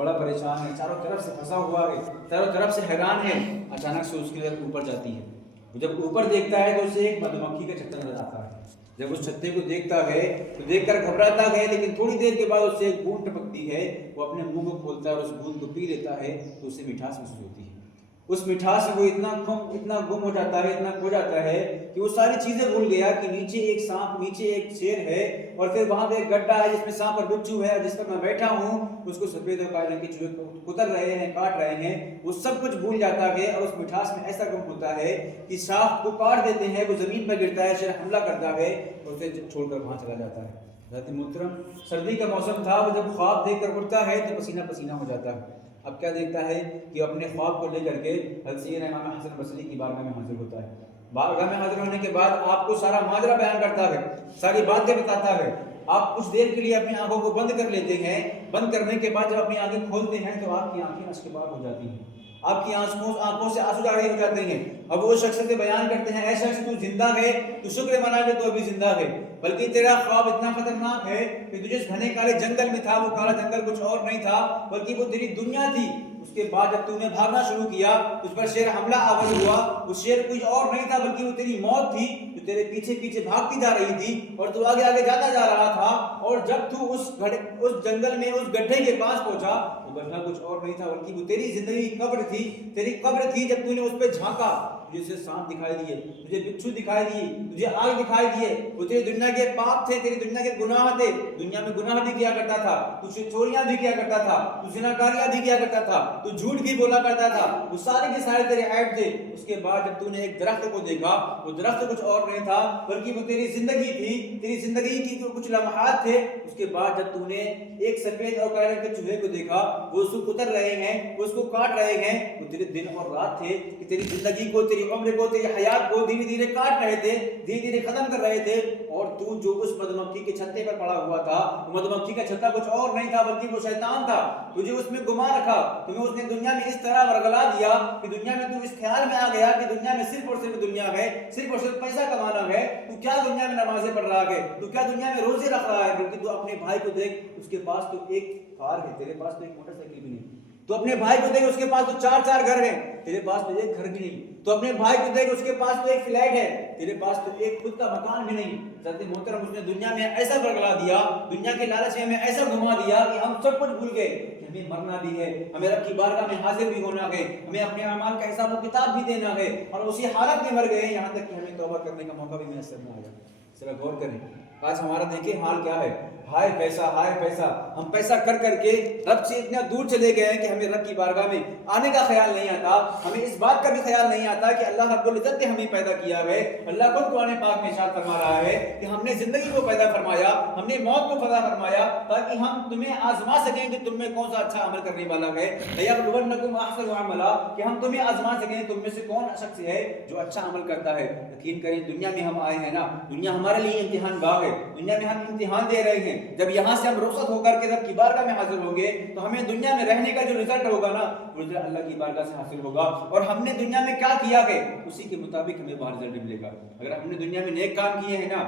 बड़ा परेशान है, चारों तरफ से फंसा हुआ है, चारों तरफ से हैरान है। अचानक से उसकी नजर ऊपर जाती है। वो जब ऊपर देखता है तो उसे एक मधुमक्खी का छत्ता नजर आता है। जब उस छत्ते को देखता है तो देखकर घबराता है, लेकिन थोड़ी देर के बाद उससे एक बूंद टपकती है। वो अपने मुंह को खोलता है और उस बूंद को पी लेता है तो उसे मिठास महसूस होती है। उस मिठास में वो इतना गुम हो जाता है, इतना खो जाता है कि वो सारी चीजें भूल गया कि नीचे एक सांप, नीचे एक शेर है, और फिर वहां पे एक गड्ढा है जिसमें सांप और बिच्छू है, जिस पर मैं बैठा हूँ। उसको सफेद और काले रंग के चूहे कुतर रहे हैं, काट रहे हैं। वो सब कुछ भूल जाता है और उस मिठास में ऐसा गुम होता है कि सांप को काट देते हैं, वो जमीन पर गिरता है, शेर हमला करता है और उसे छोड़कर वहां चला जाता है। हज़रत मोहतरम, सर्दी का मौसम था, वो जब ख्वाब देखकर उठता है तो पसीना पसीना हो जाता है। अब क्या देखता है कि अपने ख्वाब को लेकर के हज़रत सैयदना इमाम हसन बसरी की बारगाह में हाजिर होता है। बारगाह में हाजिर होने के बाद आपको सारा माजरा बयान करता है, सारी बातें बताता है। आप कुछ देर के लिए अपनी आंखों को बंद कर लेते हैं। बंद करने के बाद जब अपनी आंखें खोलते हैं तो आपकी आंखें अश्कबार हो जाती हैं, आपकी आंखों से आंसू जारी हो जाते हैं। अब वो शख्स से बयान करते हैं, ऐसा शख्स तू जिंदा है, तू शुक्र मना ले तो अभी जिंदा है, बल्कि तेरा ख्वाब इतना खतरनाक है कि तुझे घने काले जंगल में था, वो काला जंगल कुछ और नहीं था बल्कि वो तेरी दुनिया थी। उसके बाद जब तूने भागना शुरू किया, उस पर शेर हमला आवर हुआ। वो शेर कुछ और नहीं था बल्कि वो तेरी मौत थी, जो तेरे पीछे पीछे भागती जा रही थी और तू आगे आगे जाता जा रहा था। और जब तू उस जंगल में उस गड्ढे के पास पहुंचा, वो गड्ढा कुछ और नहीं था बल्कि वो तेरी जिंदगी की कब्र थी, तेरी कब्र थी। जब तूने उस पर झांका, तुझे सांप दिखाई दिए, तुझे बिच्छू दिखाई दिए, तुझे आग दिखाई दिए। वो तेरी दुनिया के पाप थे, तेरी दुनिया के गुनाह थे। दुनिया में गुनाह भी किया करता था, तू चोरियां भी किया करता था, तू ज़िनाकारियां भी किया करता था, तू झूठ भी बोला करता था, वो सारे के सारे तेरे ऐब थे। उसके बाद जब तूने एक दरख्त को देखा, वो दरख्त कुछ और नहीं था बल्कि वो तेरी जिंदगी थी, तेरी जिंदगी की जो कुछ लम्हात थे। उसके बाद जब तूने एक सफेद और काले रंग के चूहे को देखा, वो उसको कुतर रहे हैं, वो उसको काट रहे हैं। वो तेरे दिन और रात थे कि तेरी जिंदगी को, तेरी उम्र को, तेरी हयात को धीरे धीरे काट रहे थे, धीरे धीरे खत्म कर रहे थे। और तू जो उस मधुमक्खी के छत्ते पर पड़ा हुआ था, वो मधुमक्खी का छत्ता कुछ और नहीं था बल्कि वो शैतान था। तुझे उसमें गुमा रखा, तुम्हें उसने दुनिया में इस तरह वरगला दिया कि दुनिया में तू इस ख्याल में आ गया कि दुनिया में सिर्फ और सिर्फ दुनिया है, सिर्फ और सिर्फ पैसा कमाना है। तू क्या दुनिया में नमाजें पढ़ रहा है, तू क्या दुनिया में रोजे रख रहा है, बल्कि तू अपने भाई को देख, उसके पास तो एक कार है, तेरे पास तो एक मोटरसाइकिल भी नहीं। तो अपने भाई को देख, उसके पास तो चार चार घर हैं, तेरे पास तो एक घर भी नहीं। तो अपने भाई को देख, उसके पास तो एक फ्लैट है, तेरे पास तो एक खुद का मकान भी नहीं। हज़रत मोहतरम, उसने दुनिया में ऐसा बरगला दिया, दुनिया के लालच में हमें ऐसा घुमा दिया कि हम सब कुछ भूल गए कि हमें मरना भी है, हमें रब की बारगाह में हाजिर भी होना है, हमें अपने अमाल का हिसाब व किताब भी देना है। और उसी हालत में मर गए, यहाँ तक कि हमें तौबा करने का मौका भी मैसर न आया। जरा गौर करें, आज हमारा देखिए हाल क्या है। हाय पैसा, हाय पैसा। हम पैसा कर करके रब से इतना दूर चले गए हैं कि हमें रब की बारगाह में आने का ख्याल नहीं आता। हमें इस बात का भी ख्याल नहीं आता कि अल्लाह रब्बुल इज्जत ने हमें पैदा किया है। अल्लाह खुद कुरान पाक में इरशाद फरमा रहा है कि हमने जिंदगी को पैदा फरमाया, हमने मौत को पैदा फरमाया ताकि हम तुम्हें आजमा सकें कि तुम में कौन सा अच्छा अमल करने वाला है। लियब्लुवन्नकुम अहसनु अमला, कि हम तुम्हें आजमा सकें तुम में से कौन शख्स है जो अच्छा अमल करता है। यकीन करें, दुनिया में हम आए हैं ना, दुनिया हमारे लिए इम्तिहान गाह है, दुनिया में हम इम्तिहान दे रहे हैं। जब यहाँ से हम रुखसत होकर के रब की बारगाह में हाजिर होंगे तो हमें दुनिया में रहने का जो रिजल्ट होगा ना, वो अल्लाह की बारगाह से हासिल होगा। और हमने दुनिया में क्या किया है उसी के मुताबिक हमें वहाँ रिजल्ट मिलेगा। अगर हमने दुनिया में नेक काम किए हैं ना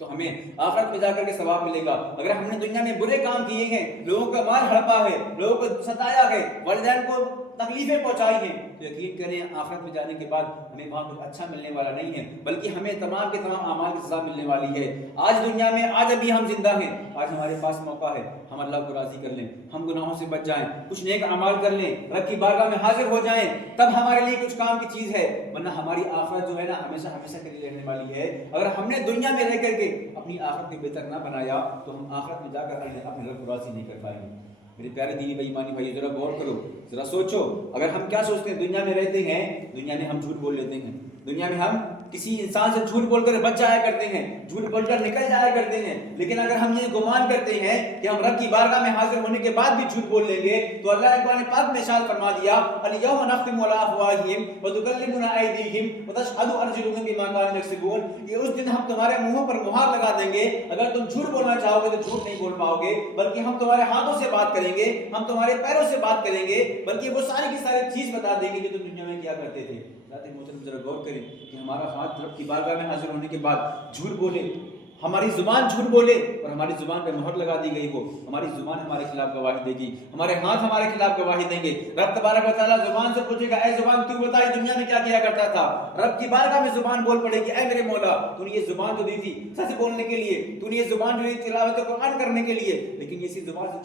तो हमें आखिरत में जाकर के सवाब मिलेगा। अगर हमने दुनिया में बुरे काम किए हैं, लोगों का माल हड़पा है, लोगों को सताया है, वालिदैन को तकलीफें पहुंचाई हैं, तो यकीन करें आखिरत में जाने के बाद हमें वहाँ कुछ अच्छा मिलने वाला नहीं है, बल्कि हमें तमाम के तमाम अमाल की सज़ा मिलने वाली है। आज दुनिया में, आज अभी हम जिंदा हैं, आज हमारे पास मौका है, हम अल्लाह को राज़ी कर लें, हम गुनाहों से बच जाएं, कुछ नेक अमाल कर लें, रब की बारगाह में हाजिर हो जाएं, तब हमारे लिए कुछ काम की चीज़ है। वरना हमारी आखिरत जो है ना, हमेशा हमेशा के लिए रहने वाली है। अगर हमने दुनिया में रह करके अपनी आखिरत को बेहतर ना बनाया तो हम आखिरत में जाकर अपने रब को राज़ी नहीं कर पाएंगे। मेरे प्यारे दीनी भाई ईमानी भाई, जरा गौर करो, जरा सोचो, अगर हम क्या सोचते हैं, दुनिया में रहते हैं, दुनिया में हम झूठ बोल लेते हैं, दुनिया में हम किसी इंसान से झूठ बोलकर बच जाया करते हैं, झूठ बोलकर निकल जाया करते हैं। लेकिन अगर हम ये गुमान करते हैं कि हम रब की बारगाह में हाजिर होने के बाद भी झूठ बोल लेंगे, तो अल्लाह ने कुरान पाक में इरशाद फरमा दिया, अल-यौमा नख्तिमु अला अफ़वाहिहिम व तुकल्लिमुना अयदीहिम व तशहदु अर्जुलुहुम बिमा कानू यक्सिबून। ये उस दिन हम तुम्हारे मुंहों पर मुहर लगा देंगे। अगर तुम झूठ बोलना चाहोगे तो झूठ नहीं बोल पाओगे, बल्कि हम तुम्हारे हाथों से बात करेंगे, हम तुम्हारे पैरों से बात करेंगे, बल्कि वो सारी की सारी चीज बता देंगे जो तुम दुनिया में क्या करते थे। जरा गौर करें कि हमारा हाथ रब की बारगाह में हाजिर होने के बाद झूठ बोले, हमारी जुबान झूठ बोले और हमारी जुबान पे मोहर लगा दी गई हो, हमारी जुबान हमारे खिलाफ गवाही देगी, हमारे हाथ हमारे खिलाफ गवाही देंगे। रब तबारक व तआला जुबान से पूछेगा, ऐ जुबान तू बता दुनिया में क्या किया करता था। रब की बारगाह में जुबान बोल पड़ेगी, ऐ मेरे मौला तूने ये जुबान तो दी थी सच बोलने के लिए, तूने ये जुबान जो दी तिलावत कुरान करने के लिए, लेकिन इसी जुबान से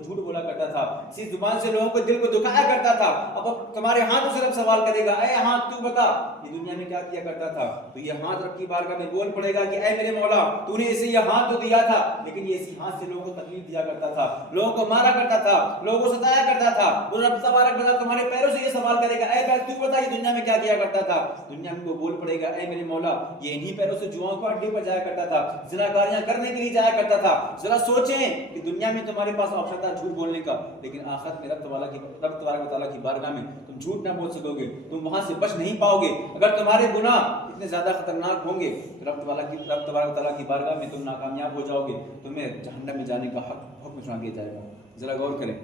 झूठ बोला करता था, इसी जुबान से लोगों को दिल को दुखाया करता था। अब तुम्हारे हाथों से रब सवाल करेगा, ऐ हाथ तू बता ये दुनिया में क्या किया करता था। तो ये हाथ रब की बारगाह में बोल पड़ेगा कि ऐ मेरे मौला तूने इसे ये हाथ तो दिया था, लेकिन ये इसी हाथ से लोगों को तकलीफ दिया करता था, लोगों को मारा करता था, लोगों को सताया करता था। वो रब तबारक व तआला तुम्हारे पैरों से ये सवाल करेगा, ऐ पैर तू बता ये दुनिया में क्या किया करता था। दुनिया में वो बोल पड़ेगा, ऐ मेरे मौला ये इन्हीं पैरों से जुआओं को अड्डे पर जाया करता था, ज़िनाकारियां करने के लिए जाया करता था। जरा सोचें कि दुनिया में तुम्हारे पास ऑप्शन था झूठ बोलने का, लेकिन आखिरत में रब तबारक व तआला की बारगाह में तुम झूठ ना बोल सकोगे, तुम वहां से बच नहीं पाओगे। अगर तुम्हारे गुनाह इतने ज्यादा खतरनाक होंगे रब तबारक व तआला की बारगाह में तुम नाकामयाब हो जाओगे, तुम्हें जहन्नम में जाने का हुक्म सुना दिया जाएगा। जरा गौर करें,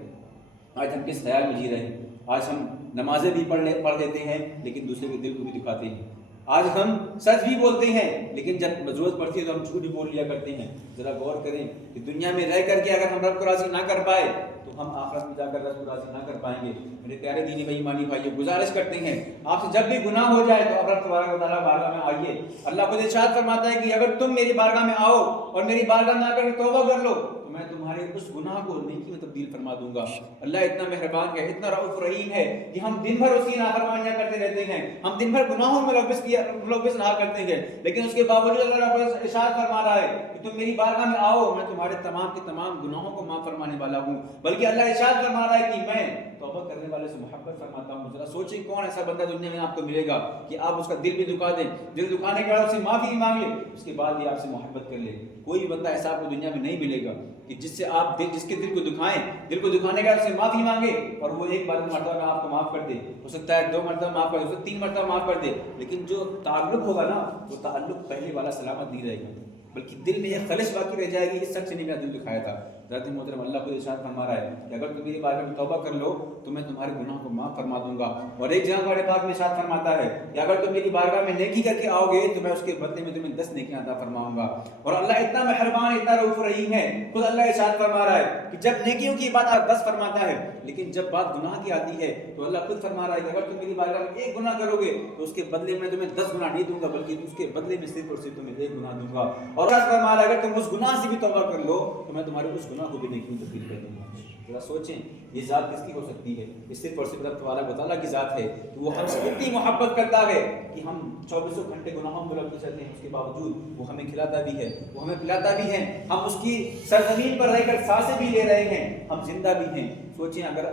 आज हम किस ख्याल में जी रहे हैं। आज हम नमाजें भी पढ़ लेते हैं लेकिन दूसरे के दिल को भी दिखाते हैं। आज हम सच भी बोलते हैं लेकिन जब जरूरत पड़ती है तो हम झूठ भी बोल लिया करते हैं। जरा गौर करें कि दुनिया में रह करके अगर हम रब को राजी ना कर पाए तो हम आखिरत में जाकर रब को राजी ना कर पाएंगे। मेरे प्यारे दीनी भाई ईमानी भाइयों, गुजारिश करते हैं आपसे जब भी गुनाह हो जाए तो रब तबारक व तआला बारगाह में आइए। अल्लाह खुद इरशाद फरमाता है कि अगर तुम मेरी बारगाह में आओ और मेरी बारगाह में आकर तौबा कर लो तो मैं तुम्हारे उस गुनाह को नेकी में तब्दील फरमा दूंगा। अल्लाह इतना मेहरबान है, इतना रऊफ रहीम है कि हम दिन भर उसकी नाफरमानियां करते रहते हैं, हम दिन भर गुनाहों में मुलव्वस रहा करते हैं, लेकिन उसके बावजूद अल्लाह रब इरशाद फरमा रहा है कि तुम मेरी बारगाह में आओ, मैं तुम्हारे तमाम के तमाम गुनाहों को माफ फरमाने वाला हूँ। बल्कि अल्लाह इरशाद फरमा रहा है कि मैं तौबा करने वाले से मोहब्बत फरमाता हूँ। जरा सोचिए कौन ऐसा बंदा दुनिया में आपको मिलेगा कि आप उसका दिल भी दुखा दें, दिल दुखाने के बाद उससे माफी मांग ले, उसके बाद ही आपसे मोहब्बत कर ले। कोई भी बंदा ऐसा आपको दुनिया में नहीं मिलेगा कि जिससे आप जिसके दिल को दुखाएं, दिल को दुखाने के बाद उससे माफी मांगे और वो एक बार मरतबा में आपको माफ कर दे। हो सकता है 2 मरतबा माफ कर दे, 3 मरतबा माफ कर दे, लेकिन जो ताल्लुक होगा ना वो ताल्लुक पहले वाला सलामत नहीं रहेगा, बल्कि दिल में ये खलिश बाकी रह जाएगी, इस शख्स ने मेरा दिल दुखाया था। ज़ात मोहतरम अल्लाह को इरशाद फरमा रहा है कि अगर तुम मेरी बारगाह में तौबा कर लो तो मैं तुम्हारे गुनाह को माफ फरमा दूंगा। और एक जगह हमारे पाक में इरशाद फरमाता है कि अगर तुम मेरी बारगाह में नेकी करके आओगे तो मैं उसके बदले में तुम्हें 10 नेकियां अता फरमाऊंगा। और अल्लाह इतना मेहरबान, इतना रऊफ रहीम है, खुद अल्लाह इरशाद फरमा रहा है कि जब नेकियों की बात 10 फरमाता है, लेकिन जब बात गुनाह की आती है तो अल्लाह खुद फरमा रहा है कि अगर तुम मेरी बारगाह में 1 गुनाह करोगे तो उसके बदले में तुम्हें 10 गुनाह नहीं दूंगा, बल्कि उसके बदले में सिर्फ और सिर्फ तुम्हें 1 गुनाह दूंगा। और फरमा रहा है अगर तुम उस गुनाह से भी तौबा कर लो तो मैं तुम्हारे उस गुनाह को भी नेकी में तब्दील कर दूंगा। जरा सोचें ये ज़ात किसकी हो सकती है। ये सिर्फ और सिर्फ रब तबारक व तआला की ज़ात है कि वो हमसे इतनी मोहब्बत करता है कि हम 24 घंटे गुनाहों में मुलव्वस रहते हैं, उसके बावजूद वो हमें खिलाता भी है, वो हमें पिलाता भी है, हम उसकी सरजमीन पर रहकर सांसें भी ले रहे हैं, हम जिंदा भी हैं। सोचें अगर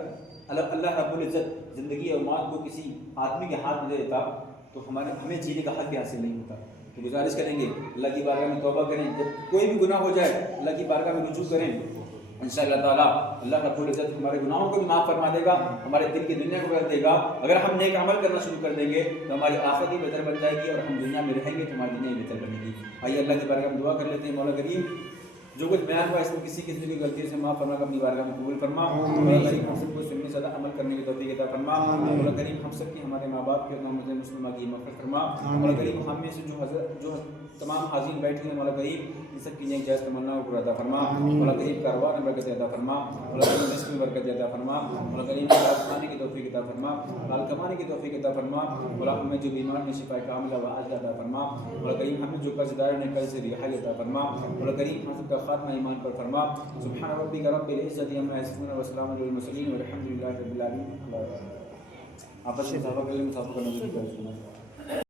अल्लाह रब्बुल इज़्ज़त ज़िंदगी और मौत को किसी आदमी के हाथ में दे देता तो हमें जीने का हक भी हासिल नहीं होता। तो गुजारिश करेंगे अल्लाह की बारगाह में तौबा करें, जब कोई भी गुनाह हो जाए अल्लाह की बारगाह में रुजू करें, इंशाअल्लाह ताला अल्लाह रब्बुल इज़्ज़त हमारे गुनाहों को भी माफ़ फरमा देगा, हमारे दिल की दुनिया को बदल देगा। अगर हम नेक अमल करना शुरू कर देंगे तो हमारी आखिरत ही बेहतर बन जाएगी और हम दुनिया में रहेंगे तो हमारी दुनिया बेहतर बनेगी। आइए अल्लाह की बारगाह में दुआ कर लेते हैं। मौला करीम जो कुछ बयान हुआ इसमें किसी किसी की गलती से माफ़ फरमा, अपनी बारगाह में कबूल फरमा। मौला करीम हम सबको सुनने से अमल करने की तौफीक अता फरमा। मौला करीम हम सबकी हमारे माँ बाप के मुस्लिम की मग़फ़िरत फरमा। मौला करीम हम में से जो तमाम हाज़िर बैठे हैं मौला करीम इन सब की नेक जायज़ तमन्नाओं को अता फरमा। मौला करीम कारोबार में बरकत अता फरमा, मौला करीम रिज़्क़ में बरकत अता फरमा, मौला करीम हलाल खाने की तौफीक अता फरमा, हलाल कमाने की तौफीक अता फरमा। मौला हमें जो बीमार में शिफा कामिला व आजिला अता फरमा। मौला करीम हमें जो कर्ज़दार ने कर्ज़ से रिहाई अता फरमा। मौला करीम हम सबका खात्मा ईमान पर फरमा। सुब्हान रब्बिका रब्बिल इज़्ज़ति अम्मा यसिफून व सलामुन अलल मुरसलीन वल्हम्दुलिल्लाहि रब्बिल आलमीन। आपस में सफा कर लें,